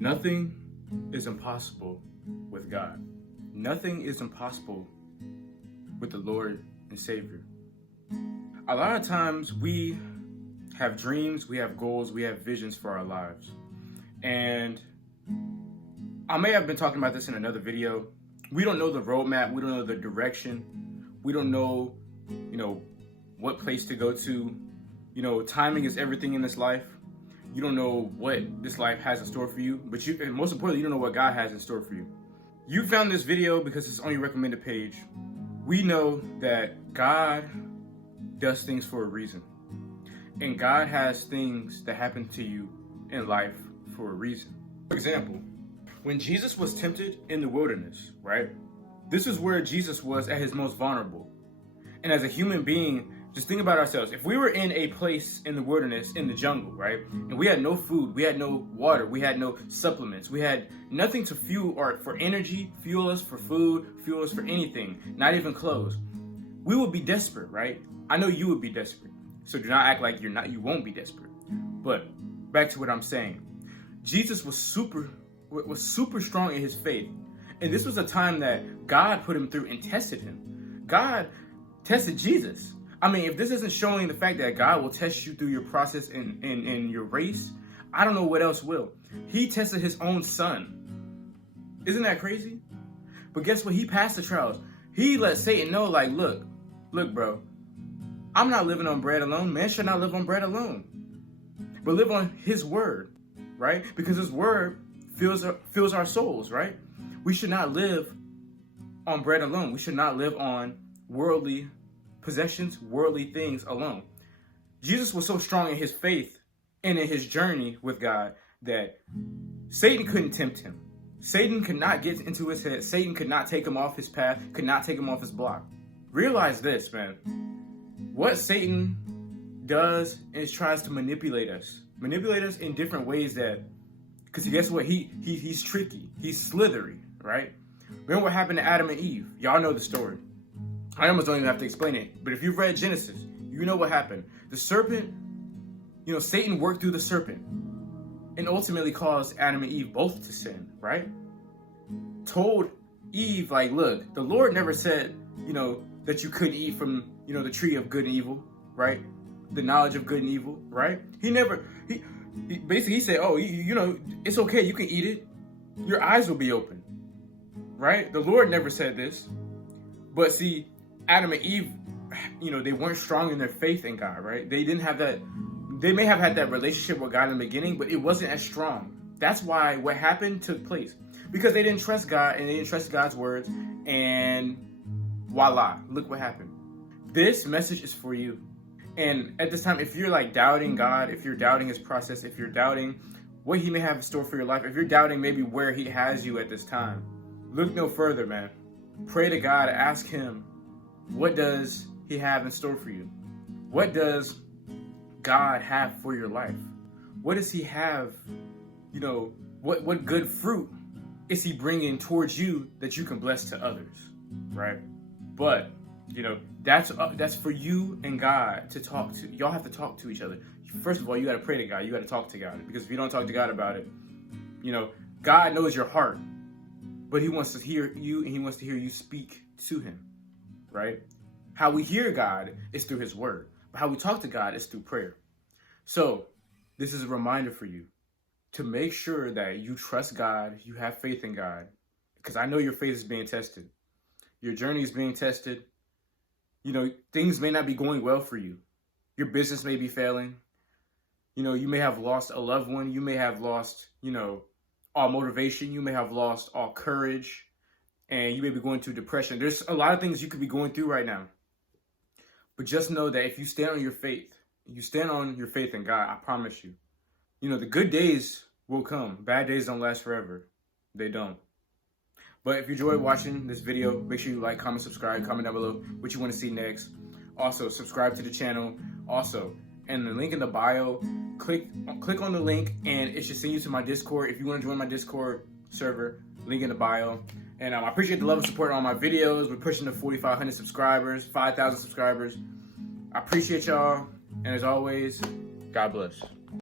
Nothing is impossible with God. Nothing is impossible with the Lord and Savior. A lot of times we have dreams, we have goals, we have visions for our lives. And I may have been talking about this in another video. We don't know the roadmap, we don't know the direction, we don't know, what place to go to. Timing is everything in this life. You don't know what this life has in store for you, but and most importantly, you don't know what God has in store for you. You found this video because it's on your recommended page. We know that God does things for a reason. And God has things that happen to you in life for a reason. For example, when Jesus was tempted in the wilderness, right? This is where Jesus was at his most vulnerable. And as a human being, just think about ourselves. If we were in a place in the wilderness, in the jungle, right? And we had no food, we had no water, we had no supplements, we had nothing to fuel or for energy, fuel us for food, fuel us for anything, not even clothes. We would be desperate, right? I know you would be desperate. So do not act like you won't be desperate. But back to what I'm saying. Jesus was super strong in his faith. And this was a time that God put him through and tested him. God tested Jesus. I mean, if this isn't showing the fact that God will test you through your process in your race, I don't know what else will. He tested his own son. Isn't that crazy? But guess what? He passed the trials. He let Satan know, like, look, bro, I'm not living on bread alone. Man should not live on bread alone, but live on his word, right? Because his word fills our souls, right? We should not live on bread alone. We should not live on worldly possessions, worldly things alone. Jesus was so strong in his faith and in his journey with God that Satan couldn't tempt him. Satan could not get into his head. Satan could not take him off his path, could not take him off his block. Realize this, man. What Satan does is tries to manipulate us in different ways because guess what? He's tricky. He's slithery, right? Remember what happened to Adam and Eve? Y'all know the story. I almost don't even have to explain it. But if you've read Genesis, you know what happened. The serpent, Satan worked through the serpent and ultimately caused Adam and Eve both to sin, right? Told Eve, like, look, the Lord never said, that you couldn't eat from, the tree of good and evil, right? The knowledge of good and evil, right? He basically said, oh, it's okay. You can eat it. Your eyes will be open, right? The Lord never said this. But see, Adam and Eve, they weren't strong in their faith in God, right? They didn't have that. They may have had that relationship with God in the beginning, but it wasn't as strong. That's why what happened took place. Because they didn't trust God and they didn't trust God's words. And voila, look what happened. This message is for you. And at this time, if you're like doubting God, if you're doubting his process, if you're doubting what he may have in store for your life, if you're doubting maybe where he has you at this time, look no further, man. Pray to God, ask him, what does he have in store for you? What does God have for your life? What does he have, what good fruit is he bringing towards you that you can bless to others, right? But, that's for you and God to talk to. Y'all have to talk to each other. First of all, you got to pray to God. You got to talk to God. Because if you don't talk to God about it, God knows your heart. But he wants to hear you and he wants to hear you speak to him, right? How we hear God is through his word. But how we talk to God is through prayer. So this is a reminder for you to make sure that you trust God, you have faith in God. Because I know your faith is being tested. Your journey is being tested. Things may not be going well for you. Your business may be failing. You may have lost a loved one. You may have lost, all motivation. You may have lost all courage. And you may be going through depression. There's a lot of things you could be going through right now. But just know that if you stand on your faith, in God, I promise you, the good days will come. Bad days don't last forever. They don't. But if you enjoyed watching this video, make sure you like, comment, subscribe, comment down below what you want to see next. Also, subscribe to the channel. Also, and the link in the bio, click on the link and it should send you to my Discord. If you want to join my Discord server, link in the bio. And I appreciate the love and support on my videos. We're pushing to 4,500 subscribers, 5,000 subscribers. I appreciate y'all. And as always, God bless.